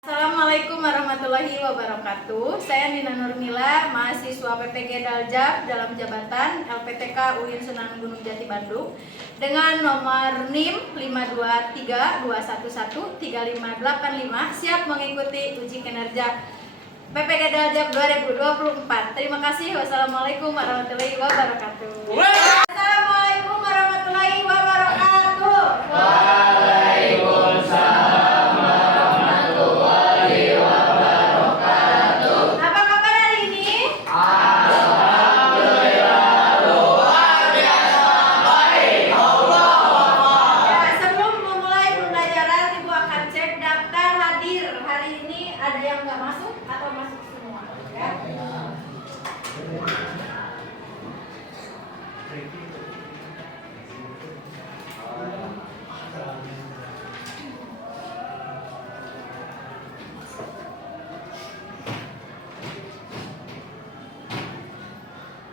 Assalamualaikum warahmatullahi wabarakatuh. Saya Nina Nurmila, mahasiswa PPG Daljab dalam jabatan LPTK UIN Sunan Gunung Jati Bandung dengan nomor NIM 523211355 siap mengikuti uji kinerja PPG Daljab 2024. Terima kasih. Wassalamualaikum warahmatullahi wabarakatuh. Assalamualaikum warahmatullahi wabarakatuh. Waalaikumsalam.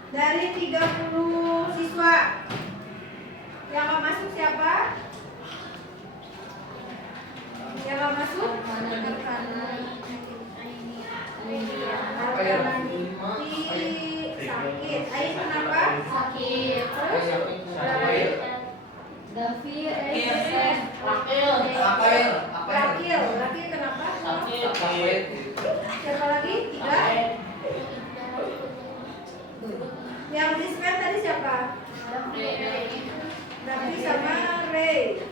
Dari 30 siswa yang mau masuk siapa? Yang mau masuk? Sakit. Ain kenapa? Sakit. Terus? Davi, Lakil kenapa? Sakit. Siapa lagi? 3. Yang dispen tadi siapa? Davi sama Ray.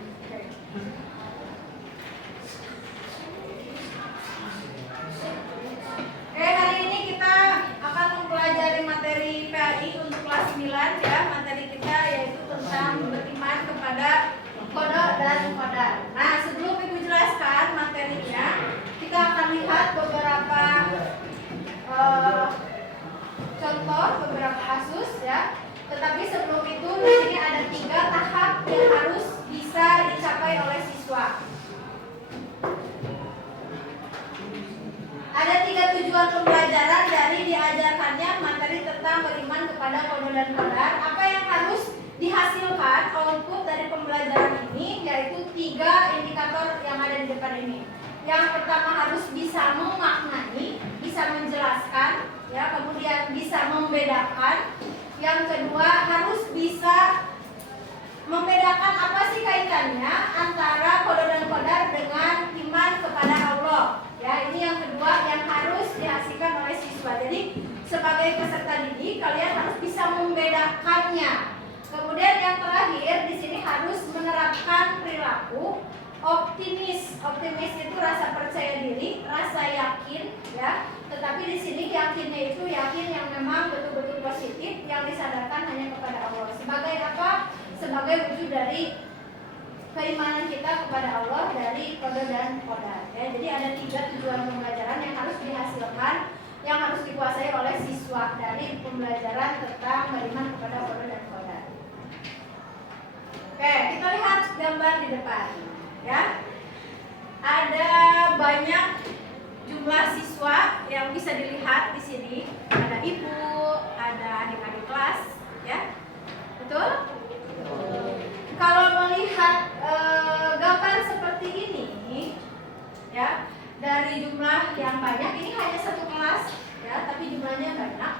Hari ini kita akan mempelajari materi PAI untuk kelas 9 ya. Materi kita yaitu tentang beriman kepada qada dan qadar. Nah, sebelum Ibu jelaskan materinya, kita akan lihat beberapa contoh, beberapa kasus ya. Tetapi sebelum itu di sini ada 3 tahap yang harus bisa dicapai oleh siswa. Ada 3 tujuan pembelajaran dari diajarkannya materi tentang beriman kepada qada dan qadar. Apa yang harus dihasilkan output dari pembelajaran ini yaitu 3 indikator yang ada di depan ini. Yang pertama harus bisa memaknai, bisa menjelaskan, ya, kemudian bisa membedakan. Yang kedua harus bisa membedakan apa sih kaitannya antara qada dan qadar dengan iman kepada Allah. Ya, ini yang kedua yang harus dihasilkan oleh siswa. Jadi sebagai peserta didik kalian harus bisa membedakannya. Kemudian yang terakhir di sini harus menerapkan perilaku optimis. Optimis itu rasa percaya diri, rasa yakin, ya. Tetapi di sini yakinnya itu yakin yang memang betul-betul positif, yang disadarkan hanya kepada Allah. Sebagai apa? Sebagai wujud dari keimanan kita kepada Allah dari qada dan qadar. Ya, jadi ada 3 tujuan pembelajaran yang harus dihasilkan, yang harus dikuasai oleh siswa dari pembelajaran tentang beriman kepada qada dan qadar. Oke, kita lihat gambar di depan. Ya, ada banyak jumlah siswa yang bisa dilihat di sini. Ada ibu, ada adik-adik kelas, ya, betul? Kalau melihat gambar seperti ini, ya, dari jumlah yang banyak, ini hanya satu kelas, ya, tapi jumlahnya banyak.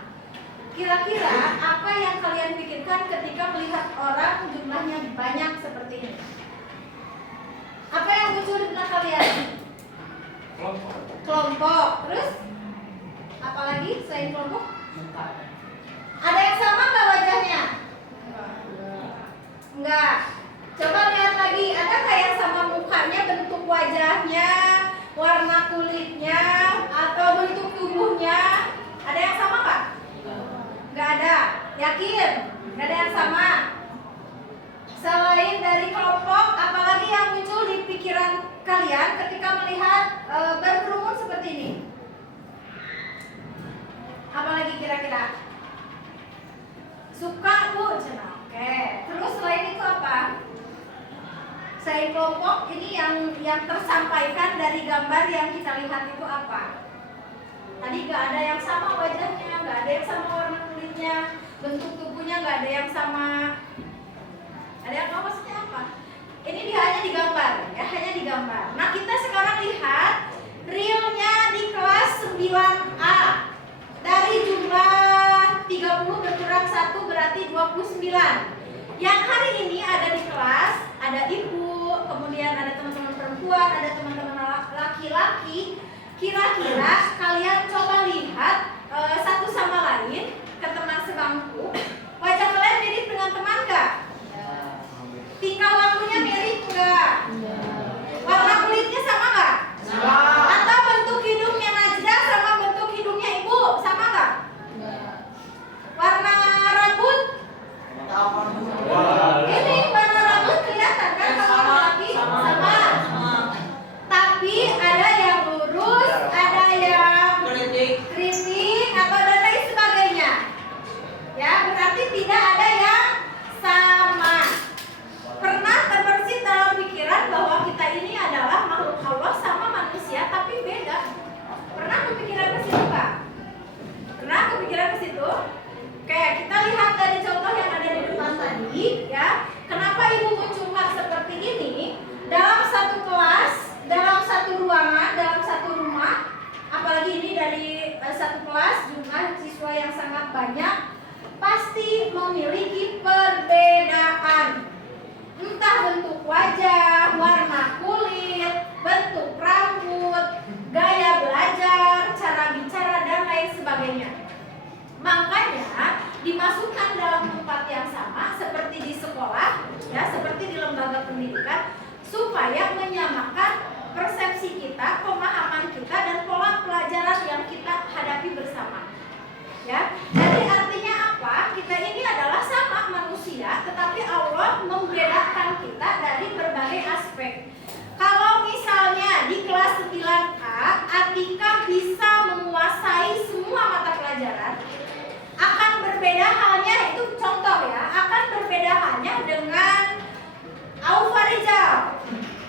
Kira-kira apa yang kalian pikirkan ketika melihat orang jumlahnya banyak seperti ini? Apa yang muncul di benak kalian? Kelompok. Terus? Apalagi selain kelompok? Ada yang sama nggak wajahnya? Enggak. Coba lihat lagi, ada nggak yang sama mukanya, bentuk wajahnya, warna kulitnya, atau bentuk tubuhnya? Ada yang sama nggak? Nggak ada. Yakin? Nggak ada yang sama. Selain dari kelompok, apalagi yang muncul di pikiran kalian ketika melihat berkerumun seperti ini? Apalagi kira-kira? Suka, Bu? Oke. Terus selain itu apa? Selain kelompok, ini yang tersampaikan dari gambar yang kita lihat itu apa? Tadi nggak ada yang sama wajahnya, nggak ada yang sama warna kulitnya, bentuk tubuhnya nggak ada yang sama. Ada yang apa maksudnya apa? Ini hanya digambar, ya, hanya digambar. Nah, kita sekarang lihat real hari ini ada di kelas, ada ibu, kemudian ada teman-teman perempuan, ada teman-teman laki-laki. Kira-kira kalian coba lihat satu sama lain ke teman sebangku. Wajah kalian mirip dengan teman nggak? Tingkah lakunya mirip nggak? Warna kulitnya sama nggak? Atau bentuk hidungnya Najda sama bentuk hidungnya ibu sama nggak? Warna rambut? Ini warna rambut kelihatan kan kalau laki sama. Tapi ada yang lurus, ada yang keriting atau dan lain sebagainya. Ya, berarti tidak ada yang sama. Pernah terbersit dalam pikiran bahwa kita ini adalah makhluk Allah sama manusia tapi beda. Pernah kepikiran ke situ, Kak? Pernah kepikiran ke situ? Oke, kita lihat dari contoh yang ada di depan tadi, ya. Kenapa ibu mencurhat seperti ini? Dalam satu kelas, dalam satu ruangan, dalam satu rumah, apalagi ini dari satu kelas jumlah siswa yang sangat banyak, pasti memiliki perbedaan. Entah bentuk wajah, warna kulit, bentuk rambut, gaya belajar, cara bicara dan lain sebagainya. Makanya dimasukkan dalam tempat yang sama seperti di sekolah, ya, seperti di lembaga pendidikan, supaya menyamakan persepsi kita, pemahaman kita dan pola pelajaran yang kita hadapi bersama. Ya, jadi artinya apa? Kita ini adalah sama manusia, tetapi Allah membedakan kita dari berbagai aspek. Kalau misalnya di kelas 9A, Atika bisa menguasai semua mata pelajaran, akan berbeda halnya, itu contoh ya, akan berbeda halnya dengan Aufarijal.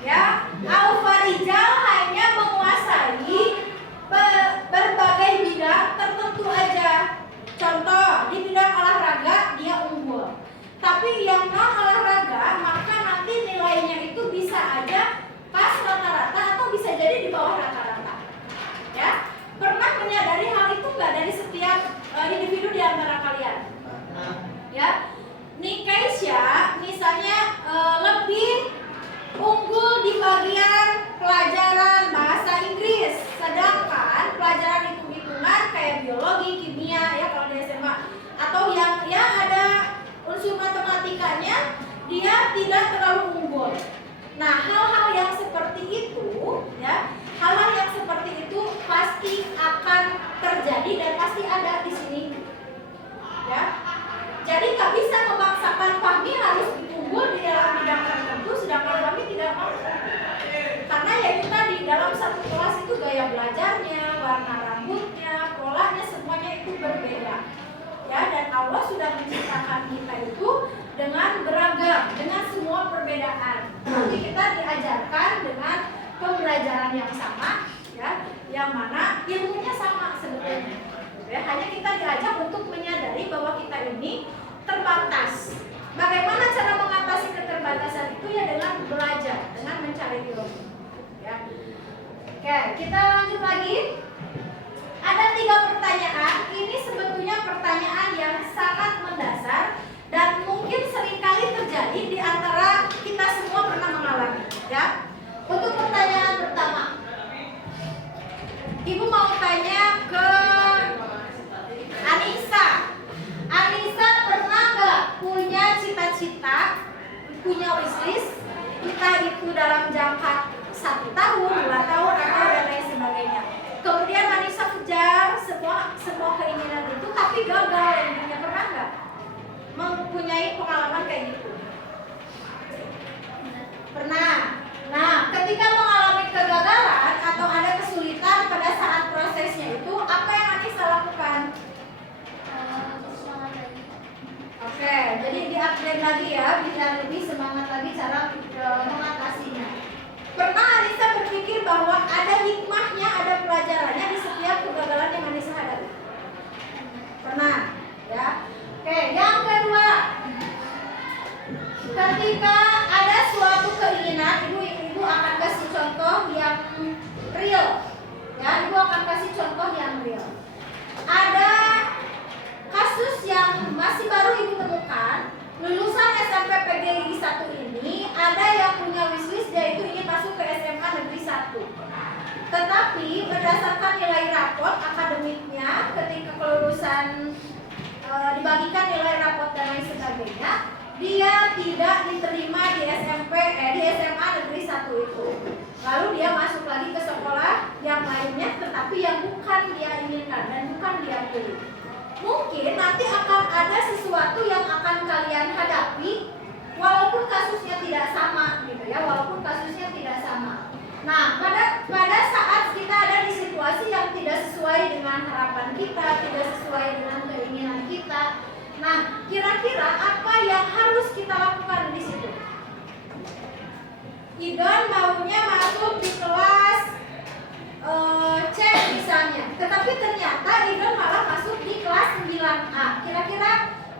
Ya, Aufarijal hanya menguasai berbagai bidang tertentu aja. Contoh, di bidang olahraga dia unggul. Tapi yang non olahraga, maka nanti nilainya itu bisa aja pas rata-rata atau bisa jadi di bawah rata-rata. Ya, pernah menyadari hal itu nggak dari setiap individu di antara kalian? Ya, Nikaisya misalnya lebih unggul di bagian pelajaran bahasa Inggris, sedangkan pelajaran hitung-hitungan kayak biologi, kimia ya kalau di SMA, atau yang ya ada unsur matematikanya dia tidak terlalu unggul. Nah, hal-hal yang seperti itu ya, hal-hal yang seperti itu pasti akan terjadi dan pasti ada di sini. Ya. Jadi nggak bisa memaksakan Fahmi harus unggul di dalam bidang tertentu sedangkan Fahmi tidak mau. Karena ya itu tadi, dalam satu kelas itu gaya belajarnya, warna rambutnya, polanya semuanya itu berbeda. Ya, dan Allah sudah menciptakan kita itu dengan beragam, dengan semua perbedaan. Nanti kita diajarkan dengan pembelajaran yang sama, ya, yang mana ilmunya sama sebetulnya. Ya, hanya kita diajak untuk menyadari bahwa kita ini terbatas. Bagaimana cara mengatasi keterbatasan itu? Ya dengan belajar, dengan mencari ilmu. Ya. Oke, kita lanjut lagi. Ada 3 pertanyaan. Ini sebetulnya pertanyaan yang sangat mendasar dan mungkin seringkali terjadi di antara kita semua pernah mengalami. Ya. Untuk pertanyaan pertama, Ibu mau tanya ke Anissa. Anissa pernah nggak punya cita-cita, punya wishlist, entah itu dalam jangka 1 tahun, 2 tahun, atau dan lain sebagainya. Kemudian Anissa kejar semua keinginan itu, tapi gagal endingnya. Pernah nggak mempunyai pengalaman kayak gitu? Pernah. Nah, ketika mengalami kegagalan atau ada kesulitan pada saat prosesnya itu, apa yang Anissa lakukan? Oke, jadi di-upgrade lagi ya, biar lebih semangat lagi cara mengatasinya. Pernah Anissa berpikir bahwa ada hikmahnya, ada pelajarannya di setiap kegagalan yang Anissa hadapi? Pernah, ya. Oke, yang kedua, ketika ada suatu keinginan, ibu akan kasih contoh yang real, ya. Ibu akan kasih contoh yang real. Ada kasus yang masih baru ibu temukan, lulusan SMP PG dia tidak diterima di di SMA negeri 1 itu. Lalu dia masuk lagi ke sekolah yang lainnya, tetapi yang bukan dia inginkan dan bukan dia pilih. Mungkin nanti akan ada sesuatu yang akan kalian hadapi, walaupun kasusnya tidak sama, gitu ya, walaupun kasusnya tidak sama. Nah, pada saat kita ada di situasi yang tidak sesuai dengan harapan kita, tidak sesuai dengan keinginan kita, nah, kira-kira apa yang harus kita lakukan di situ? Idon maunya masuk di kelas C misalnya, tetapi ternyata Idon malah masuk di kelas 9A. Kira-kira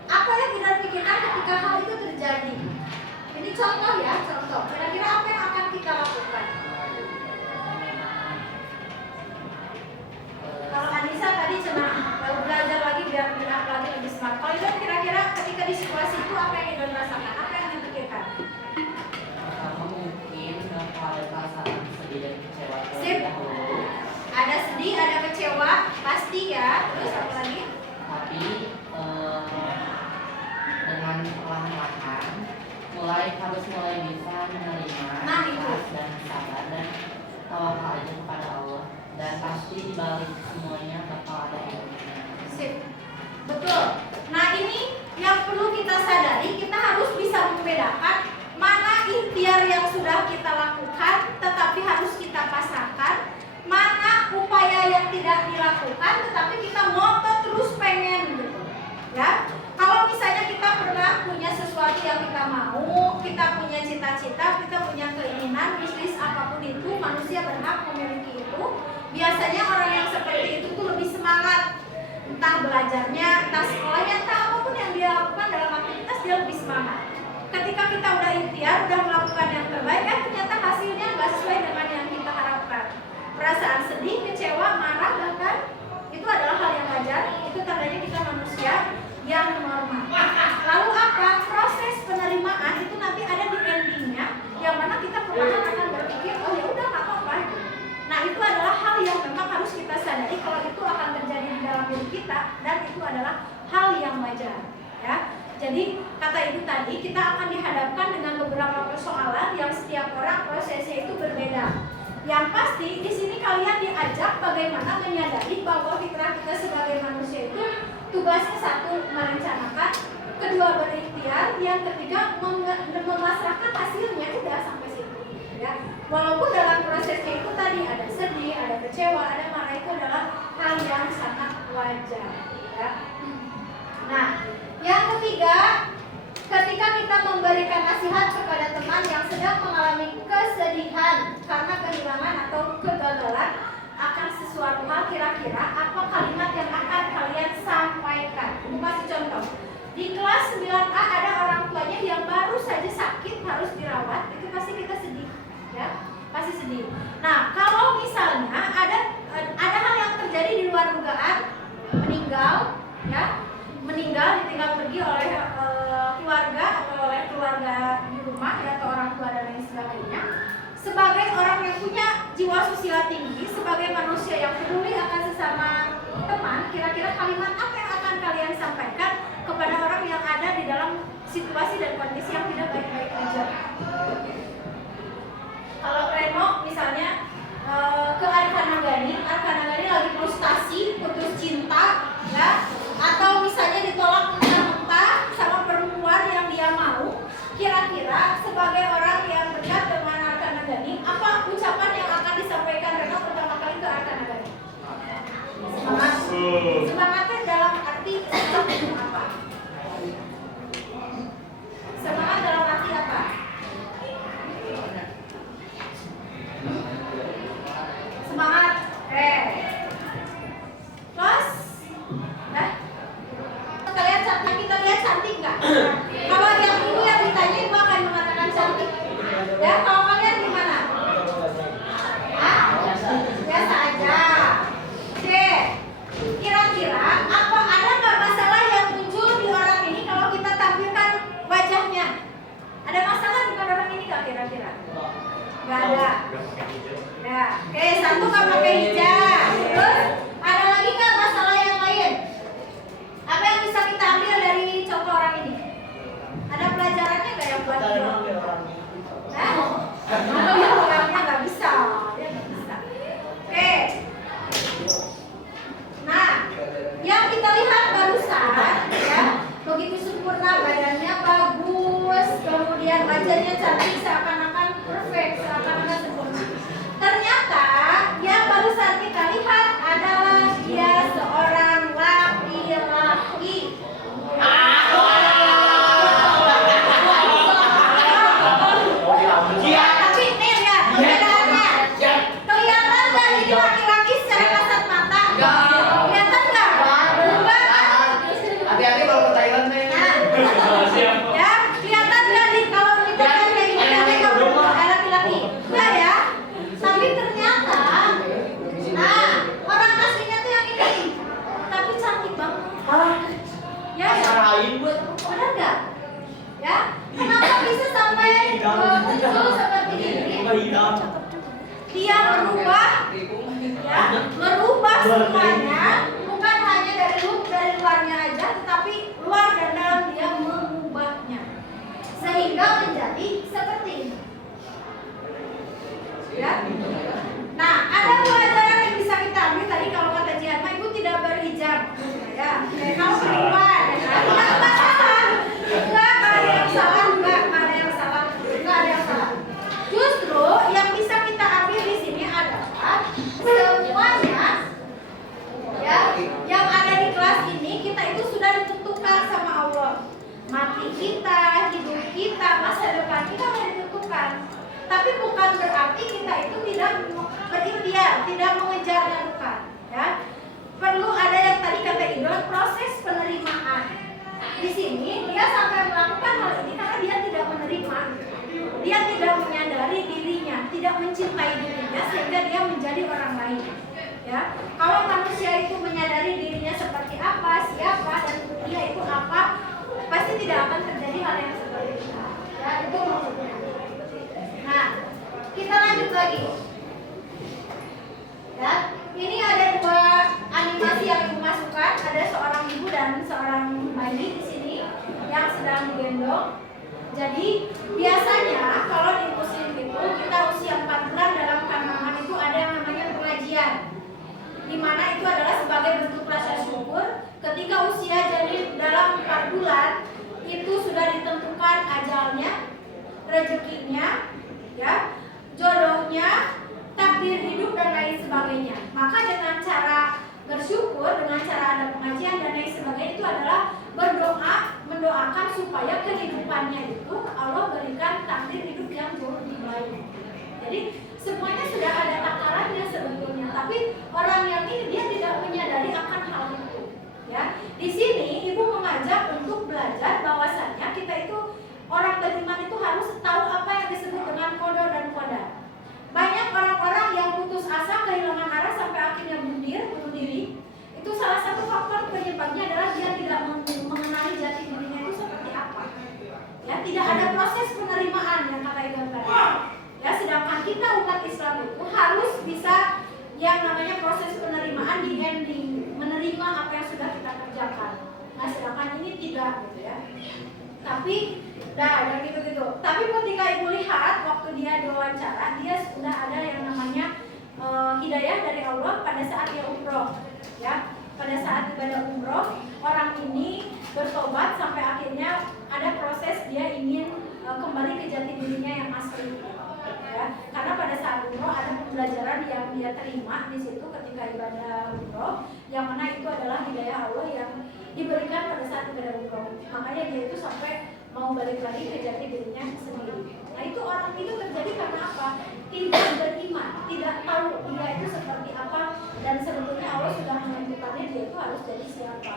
apa yang Idon pikirkan ketika hal itu terjadi? Ini contoh ya, contoh. Kira-kira apa yang akan kita lakukan? Kalau Anissa tadi cuma belajar lagi biar lagi lebih semangat. Kalau Idon kira-kira ketika di situasi itu apa yang Idon rasakan? Apa yang Idon pikirkan? Mungkin kalau perasaan sedih dan kecewa Sip. dahulu, Ada sedih, ada kecewa, pasti ya. Terus apa lagi? tapi dengan perlahan-lahan harus mulai bisa menerima, Nah, itu. ikhlas dan sabar dan tawakal aja kepada Allah, dan pasti di balik semuanya bakal ada ilmunya. Sip. Betul. Nah, ini yang perlu kita sadari, kita harus bisa membedakan mana ikhtiar yang sudah kita lakukan tetapi harus kita pasrahkan, mana upaya yang tidak dilakukan tetapi kita ngotot terus pengen gitu. Ya. Kalau misalnya kita pernah punya sesuatu yang kita mau, kita punya cita-cita, kita punya keinginan, bisnis apapun itu, manusia berhak memiliki itu. Biasanya orang yang seperti itu tuh lebih semangat, entah belajarnya, entah sekolahnya, entah apapun yang dia lakukan dalam aktivitas, dia lebih semangat. Ketika kita udah ikhtiar, udah melakukan yang terbaik, kan ternyata hasilnya nggak sesuai dengan yang kita harapkan. Perasaan sedih, kecewa, marah, bahkan itu adalah hal yang wajar. Itu tandanya kita manusia yang normal. Lalu apa? Proses penerimaan itu nanti ada di endingnya, yang mana kita perlahan akan berpikir, oh ya udah nggak apa-apa. Nah, itu adalah hal yang memang harus kita sadari kalau itu akan terjadi di dalam diri kita, dan itu adalah hal yang wajar. Ya. Jadi kata ibu tadi, kita akan dihadapkan dengan beberapa persoalan yang setiap orang prosesnya itu berbeda. Yang pasti di sini kalian diajak bagaimana menyadari bahwa fitrah kita sebagai manusia itu tugasnya satu merencanakan, kedua berikhtiar, yang ketiga memasrahkan hasilnya, udah sampai situ. Ya. Walaupun dalam prosesnya itu tadi ada sedih, ada kecewa, ada marah, itu adalah hal yang sangat wajar. Ya. Nah, yang ketiga, ketika kita memberikan nasihat kepada teman yang sedang mengalami kesedihan karena kehilangan atau kegagalan akan sesuatu hal, kira-kira apa kalimat yang akan kalian sampaikan? Aku kasih contoh. Di kelas 9A ada orang tuanya yang baru saja sakit, harus dirawat, itu pasti kita sedih, ya, pasti sedih. Nah, kalau misalnya ada hal yang terjadi di luar dugaan, meninggal, ya, ditinggal pergi oleh keluarga atau oleh keluarga di rumah, ya, atau orang tua dan lain sebagainya. Sebagai orang yang punya jiwa sosial tinggi, sebagai manusia yang peduli akan sesama teman, kira-kira kalimat apa yang akan kalian sampaikan kepada orang yang ada di dalam situasi dan kondisi yang tidak baik-baik aja? Kalau Reno misalnya ke Arkana Gani lagi frustasi, putus cinta, ya, atau misalnya ditolak mentah-mentah sama perempuan yang dia mau, kira-kira sebagai orang yang dekat dengan Arkana Gani, apa ucapan yang akan disampaikan Reno pertama kali ke Arkana Gani? Semangat. Semangatnya dalam arti apa? Semangat dalam arti apa? Semangat. Terus, kalian cantik, kita lihat cantik nggak? Kalau yang ibu yang ditanya, ibu akan mengatakan cantik. Ya, kalau kalian gimana? Hah? Biasa aja. Oke. Kira-kira apa ada nggak masalah yang muncul di orang ini kalau kita tampilkan wajahnya? Ada masalah dengan orang ini nggak kira-kira? Nggak ada. Ya, oke, satu nggak pakai hijab. Terus ada lagi nggak masalah yang lain? Apa yang bisa kita ambil dari contoh orang ini? Ada pelajaran Dia merubah, ya, merubah semuanya, bukan hanya dari luarnya aja, tetapi luar dan dalam dia mengubahnya sehingga menjadi seperti ini. Ya. Nah, ada pelajaran yang bisa kita ambil tadi kalau kata Jihan, ibu tidak berhijab, ya. Kalau perempuan, tidak masalah, enggak ada yang salah, enggak ada yang salah, enggak ada yang salah. Justru yang bisa kita ambil di sini adalah semuanya, ya, yang ada di kelas ini kita itu sudah ditentukan sama Allah. Mati kita, hidup kita, masa depan kita sudah ditentukan. Tapi bukan berarti kita itu tidak berikhtiar, tidak mengejarnya, bukan, ya. Perlu ada yang tadi kata Idol, proses penerimaan. Di sini dia sampai melakukan hal ini karena dia tidak menerima, dia tidak menyadari dirinya, tidak mencintai dirinya sehingga dia menjadi orang lain. Ya, kalau manusia itu menyadari dirinya seperti apa, siapa, dan dia itu apa, pasti tidak akan terjadi hal yang seperti itu. Ya, itu maksudnya. Nah, kita lanjut lagi. Ya, ini ada dua animasi yang ibu masukkan. Ada seorang ibu dan seorang bayi di sini yang sedang digendong. Jadi biasanya kalau di muslim itu kita usia 4 bulan dalam kandungan itu ada yang namanya pengajian, di mana itu adalah sebagai bentuk rasa syukur. Ketika usia jadi dalam 4 bulan itu sudah ditentukan ajalnya, rezekinya, ya, jodohnya, takdir hidup dan lain sebagainya. Maka dengan cara bersyukur, dengan cara ada pengajian dan lain sebagainya, itu adalah berdoa, mendoakan supaya kehidupannya itu Allah berikan takdir hidup yang jauh lebih baik. Jadi semuanya sudah ada takarannya sebetulnya, tapi orang yang ini dia tidak menyadari akan hal itu. Ya, di sini ibu mengajak untuk belajar bahwasannya kita itu orang beriman itu harus tahu apa yang disebut dengan qada dan qadar. Banyak orang-orang yang putus asa, kehilangan arah sampai akhirnya bunuh diri. Itu salah satu faktor penyebabnya adalah dia tidak mengenali jati dirinya itu seperti apa. Ya, tidak ada proses penerimaan yang kata Ibu tadi. Ya, sedangkan kita umat Islam itu harus bisa yang namanya proses penerimaan di ending, menerima apa yang sudah kita kerjakan. Nah, sedangkan ini tidak, gitu ya. Tapi yang gitu-gitu. Tapi ketika ibu lihat waktu dia diwawancara, dia sudah ada yang namanya hidayah dari Allah pada saat dia umroh. Ya, pada saat ibadah umroh, orang ini bertobat sampai akhirnya ada proses dia ingin kembali ke jati dirinya yang asli. Ya, karena pada saat umroh ada pembelajaran yang dia terima di situ ketika ibadah umroh, yang mana itu adalah hidayah Allah yang diberikan pada saat ibadah umroh. Makanya dia itu sampai mau balik lagi ke jati dirinya sendiri. Nah, itu orang itu terjadi karena apa? Tidak beriman, tidak tahu dia itu seperti apa, dan sebetulnya Allah sudah menentukannya dia itu harus jadi siapa.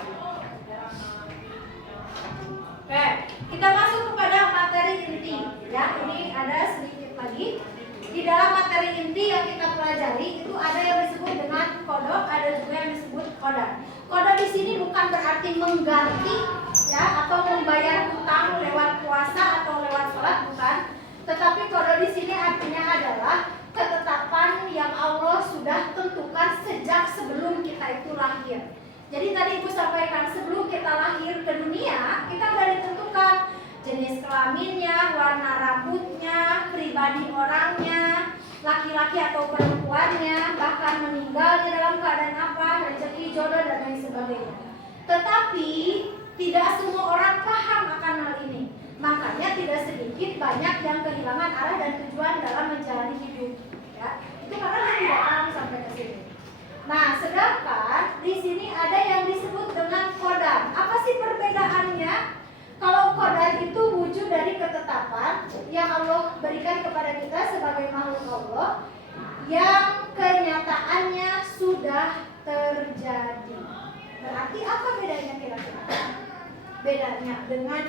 Oke, kita masuk kepada materi inti. Ya, ini ada sedikit lagi. Di dalam materi inti yang kita pelajari itu ada yang disebut dengan kodok, ada juga yang disebut qadar. Qadar di sini bukan berarti mengganti, ya, atau membayar hutang lewat puasa atau lewat sholat, bukan. Tetapi qadar di sini artinya adalah ketetapan yang Allah sudah tentukan sejak sebelum kita itu lahir. Jadi tadi Ibu sampaikan sebelum kita lahir ke dunia, kita sudah ditentukan jenis kelaminnya, warna rambutnya, pribadi orangnya, laki-laki atau perempuannya, bahkan meninggalnya dalam keadaan apa, rezeki, jodoh dan lain sebagainya. Tetapi tidak semua orang paham akan hal ini. Makanya tidak sedikit banyak yang kehilangan arah dan tujuan dalam menjalani hidup. Ya, itu karena dia tidak paham sampai ke sini. Nah, sedangkan di sini ada yang disebut dengan qadar. Apa sih perbedaannya? Kalau qadar itu wujud dari ketetapan yang Allah berikan kepada kita sebagai makhluk Allah yang kenyataannya sudah terjadi. Berarti apa bedanya kira-kira? Bedanya dengan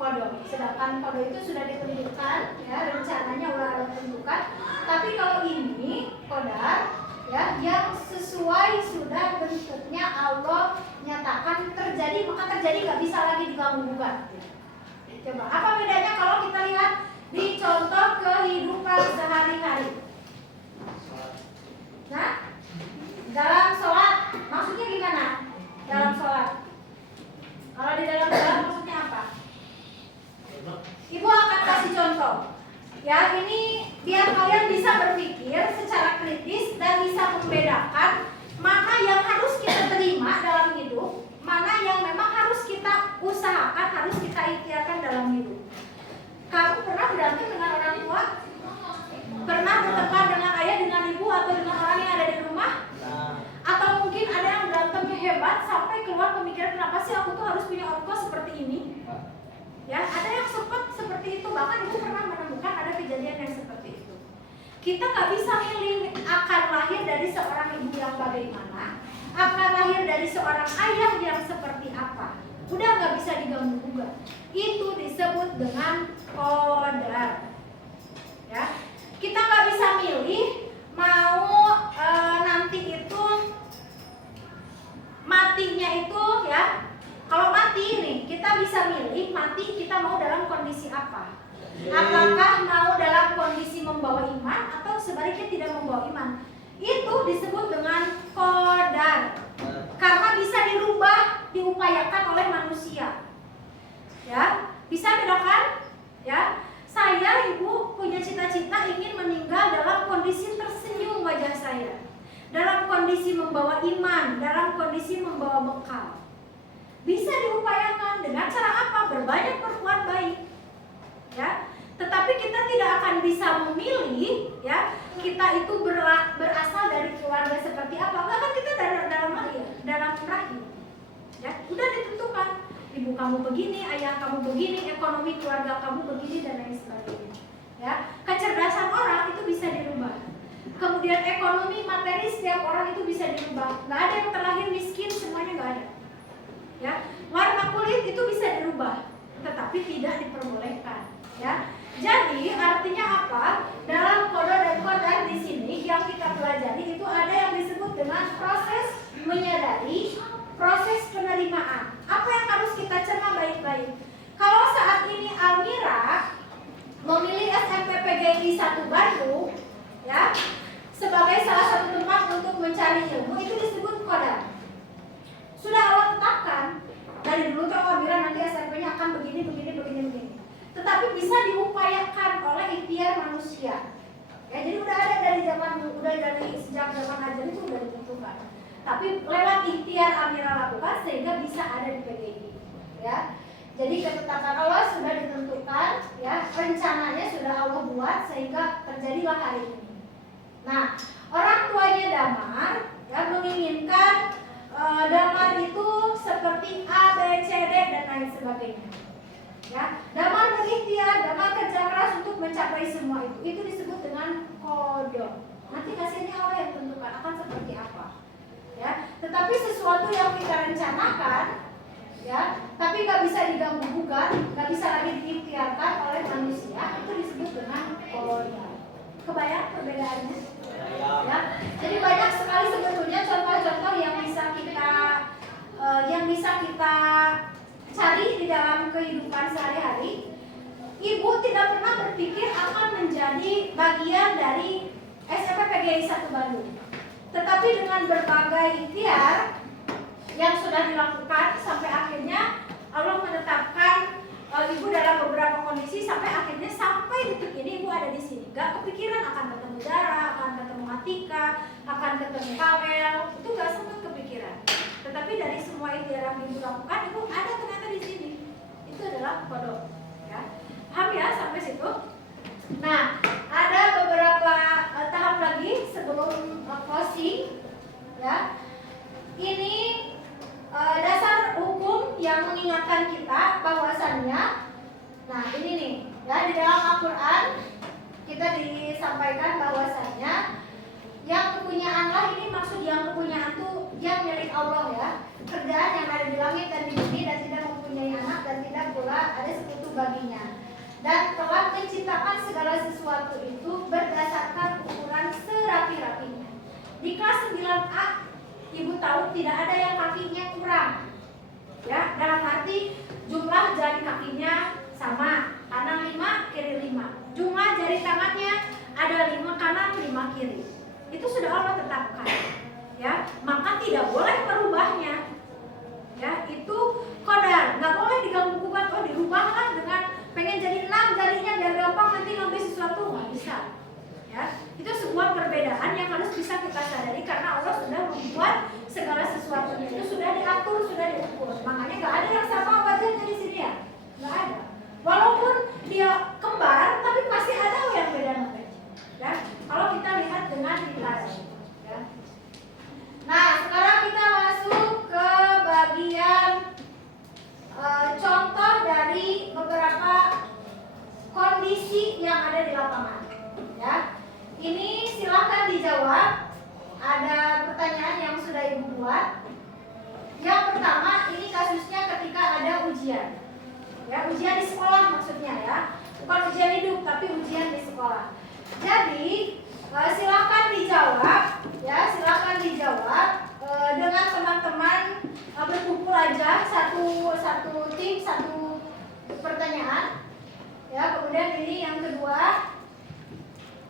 qadar. Sedangkan qadar itu sudah ditentukan, ya, rencananya Allah tentukan. Tapi kalau ini qadar, ya, yang sesuai sudah bentuknya Allah nyatakan terjadi, maka terjadi, nggak bisa lagi diganggu-gugat. Coba apa bedanya kalau kita lihat di contoh kehidupan sehari-hari? Pernah bertengkar dengan ayah, dengan ibu, atau dengan orang yang ada di rumah? Atau mungkin ada yang berantemnya hebat sampai keluar pemikiran, kenapa sih aku tuh harus punya orang tua seperti ini? Ya, ada yang sempat seperti itu, bahkan ibu pernah menemukan ada kejadian yang seperti itu. Kita nggak bisa milih akan lahir dari seorang ibu yang bagaimana, akan lahir dari seorang ayah yang seperti apa. Udah nggak bisa diganggu gugat. Itu disebut dengan qadar. Ya, kita nggak bisa milih mau nanti itu matinya itu ya. Kalau mati nih, kita bisa milih mati kita mau dalam kondisi apa. Apakah mau dalam kondisi membawa iman atau sebaliknya tidak membawa iman. Itu disebut dengan qadar. Karena bisa dirubah, diupayakan oleh manusia. Ya, bisa bedakan? Ya, saya ibu punya cita-cita ingin meninggal dalam kondisi tersenyum wajah saya, dalam kondisi membawa iman, dalam kondisi membawa bekal. Bisa diupayakan dengan cara apa? Berbanyak berbuat baik. Ya, tetapi kita tidak akan bisa memilih, ya, kita itu berasal dari keluarga seperti apa. Enggak kan kita dalam rahim. Ya, udah ditentukan. Ibu kamu begini, ayah kamu begini, ekonomi keluarga kamu begini dan lain sebagainya. Ya, kecerdasan orang itu bisa dirubah. Kemudian ekonomi materi setiap orang itu bisa dirubah. Nggak ada yang terlahir miskin, semuanya nggak ada. Ya, warna kulit itu bisa dirubah, tetapi tidak diperbolehkan. Ya, jadi artinya apa? Dalam qada dan qadar di sini yang kita pelajari itu ada yang disebut dengan proses menyadari, proses penerimaan. Apa yang harus kita cerna baik-baik? Kalau saat ini Almira memilih SMP PGI 1 Bandung, ya, sebagai salah satu tempat untuk mencari ilmu, itu disebut qadar. Sudah Allah tetapkan dari dulu tuh Almira nanti SMP-nya akan begini. Tetapi bisa diupayakan oleh ikhtiar manusia. Ya, jadi udah ada dari sejak zaman ajar itu udah ditentukan. Tapi lewat ikhtiar Almira lakukan sehingga bisa ada di PGI. Ya. Jadi ketetapan Allah sudah ditentukan, ya, rencananya sudah Allah buat sehingga terjadilah hari ini. Nah, orang tuanya Damar ya menginginkan Damar itu seperti A, B, C, D dan lain sebagainya. Ya, Damar berikhtiar, Damar kerja keras untuk mencapai semua itu. Itu disebut dengan qada. Nanti hasilnya Allah yang tentukan akan seperti apa. Ya, tetapi sesuatu yang kita rencanakan, ya, tapi nggak bisa diganggu gugat, nggak bisa lagi diikhtiarkan oleh manusia, itu disebut dengan qada. Kebayang perbedaannya? Ya, jadi banyak sekali sebetulnya contoh-contoh yang bisa kita cari di dalam kehidupan sehari-hari. Ibu tidak pernah berpikir akan menjadi bagian dari SMP PGI 1 Bandung. Tetapi dengan berbagai ikhtiar yang sudah dilakukan sampai akhirnya Allah menetapkan ibu dalam beberapa kondisi sampai detik ini ibu ada di sini. Gak kepikiran akan ketemu Dara, akan ketemu Atika, akan ketemu Kawel, itu gak sempat kepikiran. Tetapi dari semua ikhtiar yang ibu lakukan, ibu ada ternyata di sini. Itu adalah kodok. Ya, paham ya sampai situ? Nah, ada beberapa tahap lagi sebelum closing. Ya, ini dasar hukum yang mengingatkan kita bahwasannya, nah ini nih, ya, di dalam Al-Quran kita disampaikan bahwasannya yang kepunyaanlah ini maksud yang kepunyaan tuh yang milik Allah, ya, kerjaan yang ada di langit dan di bumi dan tidak mempunyai anak dan tidak pula ada sekutu baginya, dan telah menciptakan segala sesuatu itu berdasarkan ukuran serapi-rapinya. Di kelas 9A ibu tahu tidak ada yang kakinya kurang, ya, dalam arti jumlah jari kakinya sama, kanan 5, kiri 5. Jumlah jari tangannya ada 5 kanan, 5 kiri. Itu sudah Allah tetapkan, ya, maka tidak boleh merubahnya. Ya, itu qadar, nggak boleh diganggu gugat. Oh, dirubahlah dengan pengen jadi 6 jarinya biar gampang nanti ngambil sesuatu, nggak bisa. Ya, itu sebuah perbedaan yang harus bisa kita sadari karena Allah sudah membuat segala sesuatunya itu sudah diatur, sudah diukur. Makanya nggak ada yang sama wajahnya di sini, ya, nggak ada. Walaupun dia kembar, tapi pasti ada yang beda namanya. Ya, jawab. Ada pertanyaan yang sudah Ibu buat. Yang pertama, ini kasusnya ketika ada ujian. Ya, ujian di sekolah maksudnya ya. Bukan ujian hidup, tapi ujian di sekolah. Jadi, silakan dijawab ya, silakan dijawab dengan teman-teman berkumpul aja satu tim, satu pertanyaan. Ya, kemudian ini yang kedua.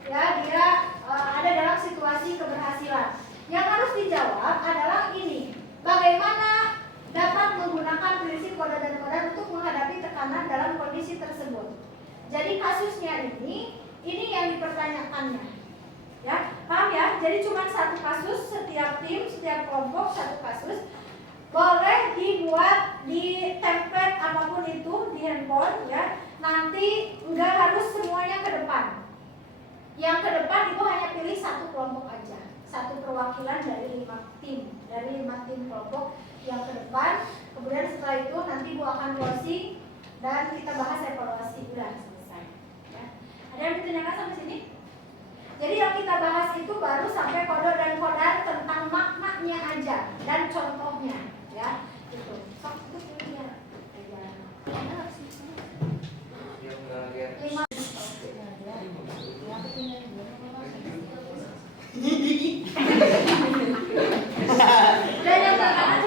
Ya, dia ada dalam situasi keberhasilan. Yang harus dijawab adalah ini. Bagaimana dapat menggunakan prinsip kode dan kodar untuk menghadapi tekanan dalam kondisi tersebut. Jadi kasusnya ini yang dipertanyakannya. Ya, paham ya? Jadi cuma satu kasus, setiap tim, setiap kelompok satu kasus. Boleh dibuat di template apapun itu di handphone ya. Nanti enggak harus semuanya ke depan. Yang ke depan Ibu hanya pilih satu kelompok aja, satu perwakilan dari 5 tim, dari 5 tim kelompok yang ke depan. Kemudian setelah itu nanti Ibu akan closing dan kita bahas evaluasi. Udah selesai. Ya. Ada yang ditanyakan sampai sini? Jadi yang kita bahas itu baru sampai kode dan kodar tentang maknanya aja dan contohnya, ya. Itu. Sok itu ya. Dan yang terkadang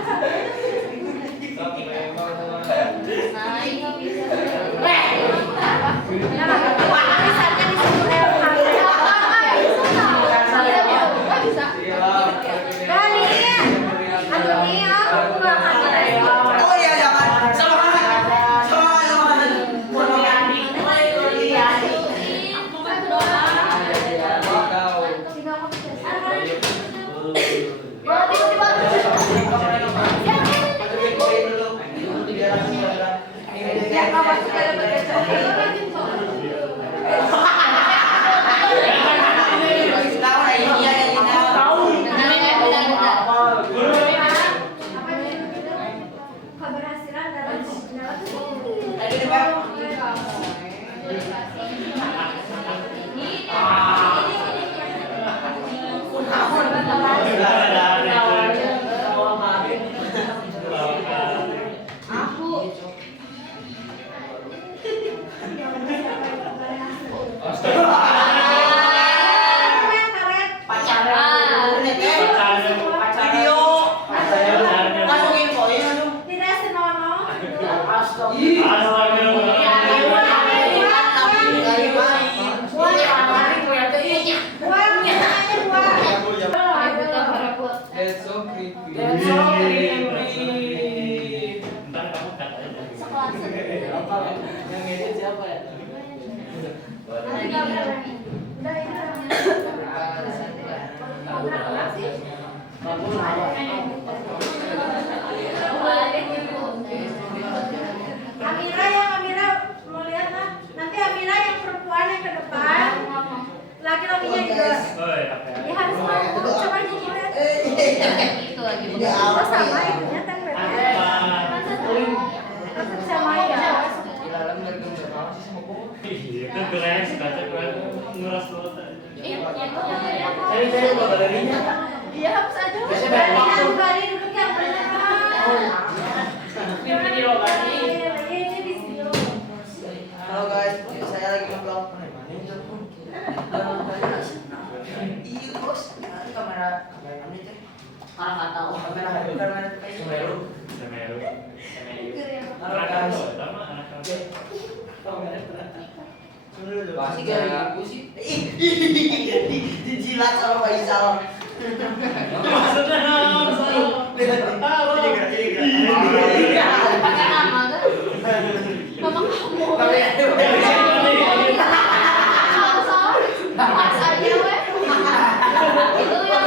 Iya, hapus aja. Berani duduk yang benar. Halo guys, saya lagi nge-vlog. Iya bos, kamera ini teh. Nggak tahu. Kamera Semeru. Halo guys. Masih gak ribu sih? Dijilat sama Pak Isal. Maksudnya pakai nama kan? Nama kamu. Pas aja weh. Itu yang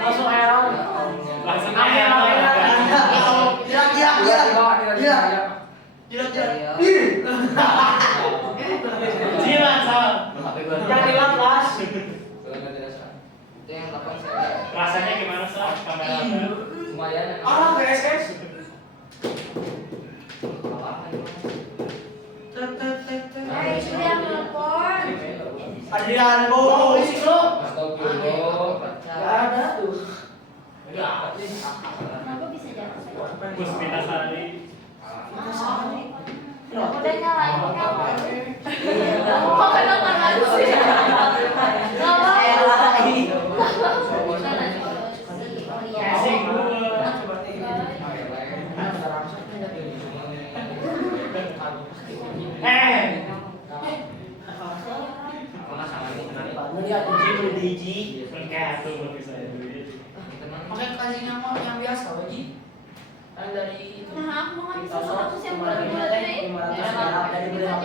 masuk error. Langsung Jilat salah. Yang di kelas. Itu yang 8 saya. Rasanya gimana sih kamera? Lumayan. Ah, guys. Itu yang telepon. Adrian Bo. Astagfirullah. Gak ada tuh. Kenapa bisa jatuh? Puspitasari. Udah nyalain kamu. Kok kenal sih? Kasih gua. Melihat uji biji. Enggak tuh buat saya duit. Pakai kasih nama yang biasa lagi. Kan dari itu. Nah, aku mau ngambil sesuatu yang bulat-bulat deh. Dari berapa?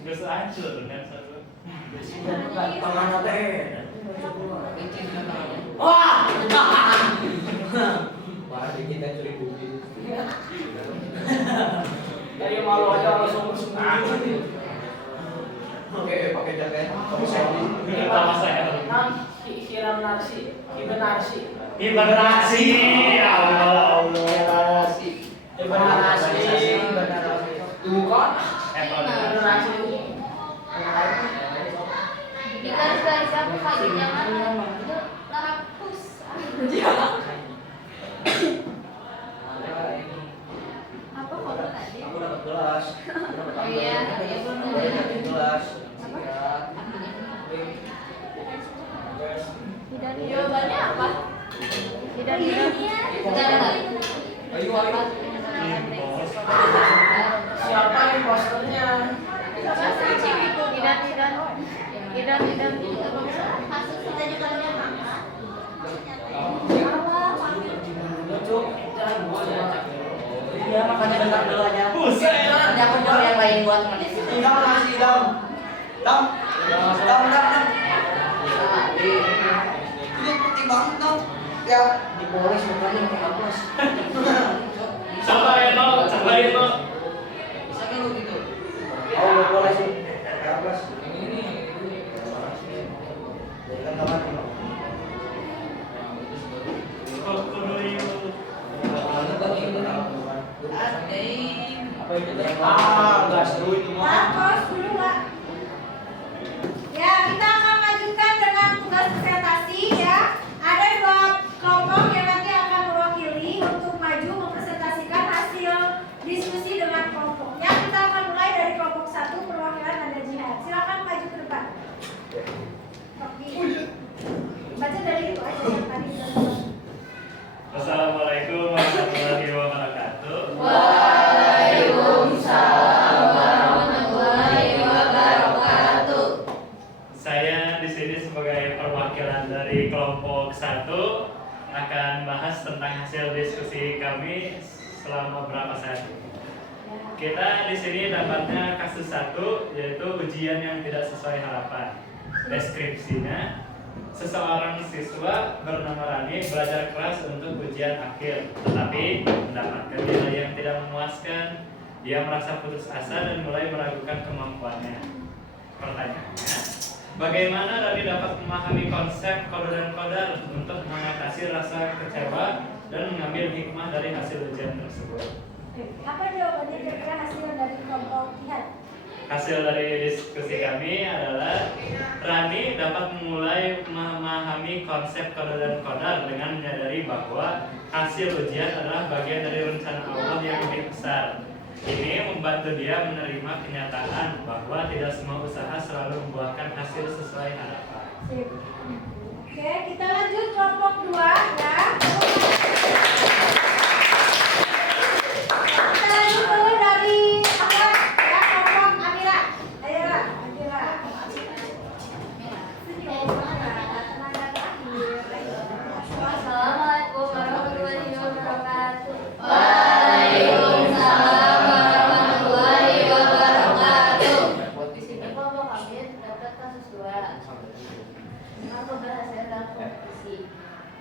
Enggak sehancur kan satu. Pangan teh. Wah. Wah, kita curi bukti. Dari malu aja langsung sembunyi. Oke, pakai jaket. Kamu selfie. Enggak tahu saya. Hiram narsi, hibernasi. Hibernasi. Allah Allah. Tuh kan? Hibernasi. Di garis-garis aku kayak jangan itu larapus. Apa foto tadi? Aku dapat gelas. Oh iya, iya belum ada. Gelas. Jawabannya apa? Tidak Ayo, ayo. Siapa imposternya? Kasus kita juga punya Iya makanya bentar dulu aja. Buset. Nanti aku nyuruh yang lain buat ngelis. Idam nasi idam. Dam. Ini penting banget dong. Ya, dipoles mukanya pakai hapus. Cobain lo, cobain lo. Bisa kan lu gitu? Oh, gue poles sih. Pakai hapus. Ini. Jadi kan kamar ini. Apa itu? Enggak seru itu mah. Pos dulu Pak. Ya, kita akan lanjutkan dengan tugas presentasi ya. Ada dua kelompok yang nanti akan mewakili untuk maju mempresentasikan hasil diskusi dengan kelompoknya. Kita akan mulai dari kelompok 1 perwakilan Nanda Jihad. Silakan maju ke depan. Oke. Baca dari itu aja yang tadi. Assalamualaikum warahmatullahi wabarakatuh. Saya di sini sebagai perwakilan dari kelompok 1 akan bahas tentang hasil diskusi kami selama beberapa saat ini. Kita di sini dapatnya kasus 1 yaitu ujian yang tidak sesuai harapan. Deskripsinya, seseorang siswa bernama Rani belajar keras untuk ujian akhir, tetapi mendapatkan nilai yang tidak memuaskan. Dia merasa putus asa dan mulai meragukan kemampuannya. Pertanyaannya, bagaimana Rani dapat memahami konsep kode dan kodar untuk mengatasi rasa kecewa dan mengambil hikmah dari hasil ujian tersebut? Apa jawabannya kira-kira hasil dari kelompok Jihad? Hasil dari diskusi kami adalah Rani dapat memulai memahami konsep kode dan kodar dengan menyadari bahwa hasil ujian adalah bagian dari rencana Allah yang lebih besar. Ini membantu dia menerima kenyataan bahwa tidak semua usaha selalu membuahkan hasil sesuai harapan. Sip. Oke, kita lanjut kelompok 2 ya. Kita lanjut dulu dari apa? Ya, kelompok Amira. Ayo, Ra. Amira. Assalamualaikum warahmatullahi wabarakatuh. Waalaikumsalam warahmatullahi wabarakatuh. Di sini kelompok kami dapat kasus 2. Memang keberhasilan dalam kompetisi.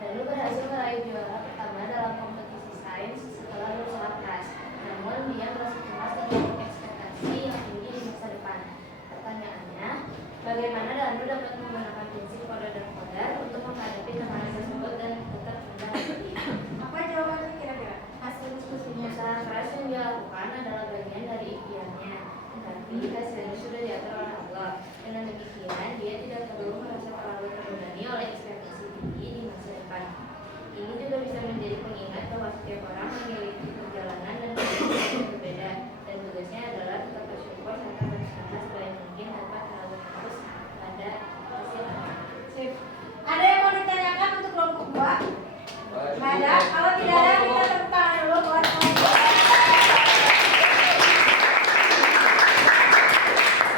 Lalu berhasil meraih juara pertama dalam kompetisi sains setelah lulus kelas. Namun dia merasa cemas dengan ekspektasi yang tinggi di masa depan. Pertanyaannya, bagaimana Danu dapat menggunakan prinsip kode dan kodar untuk menghadapi tantangan tersebut dan tetap rendah hati? Apa jawabannya kira-kira? Hasil diskusinya. Usaha keras yang dia lakukan adalah bagian dari ikhtiarnya, tetapi hasilnya sudah diatur oleh Allah. Dengan demikian, dia tidak perlu merasa terlalu terbebani oleh ekspektasi tinggi di masa depan. Ini juga bisa menjadi pengingat bahwa setiap orang memiliki perjalanan dan kondisi yang berbeda, dan tugasnya adalah tetap bersyukur serta berusaha sebaik mungkin tanpa terlalu fokus pada hasil akhir. Sip. Ada yang mau ditanyakan untuk kelompok 2? Nggak ada. Kalau tidak ada, kita tepuk tangan dulu buat kelompok.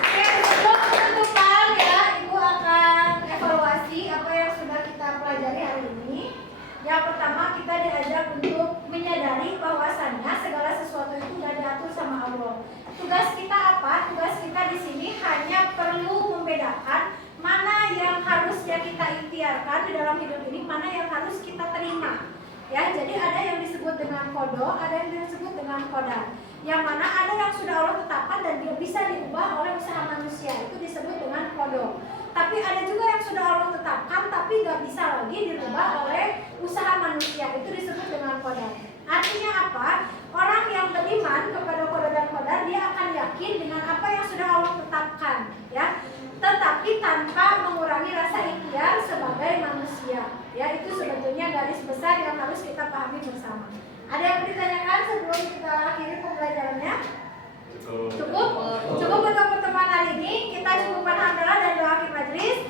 Oke, sebelum penutupan ya, Ibu akan evaluasi apa yang sudah kita pelajari hari ini. Yang pertama, kita diajak untuk menyadari bahwasannya segala sesuatu itu sudah diatur sama Allah. Tugas kita apa? Tugas kita di sini hanya perlu membedakan mana yang harusnya kita ikhtiarkan di dalam hidup ini, mana yang harus kita terima. Ya, jadi ada yang disebut dengan kodo, ada yang disebut dengan kodar. Yang mana ada yang sudah Allah tetapkan dan dia bisa diubah oleh usaha manusia, itu disebut dengan kodo. Tapi ada juga yang sudah Allah tetapkan tapi nggak bisa lagi dirubah oleh usaha manusia, itu disebut dengan kodar. Artinya apa? Orang yang beriman kepada kodo dan kodar, dia akan yakin dengan apa yang sudah Allah tetapkan, ya. Tetapi tanpa mengurangi rasa ikhtiar sebagai manusia. Ya, itu sebetulnya garis besar yang harus kita pahami bersama. Ada yang ditanyakan sebelum kita akhiri pembelajarannya? Cukup? Cukup untuk pertemuan hari ini. Kita cukupkan hamdalah dan doa akhir majelis.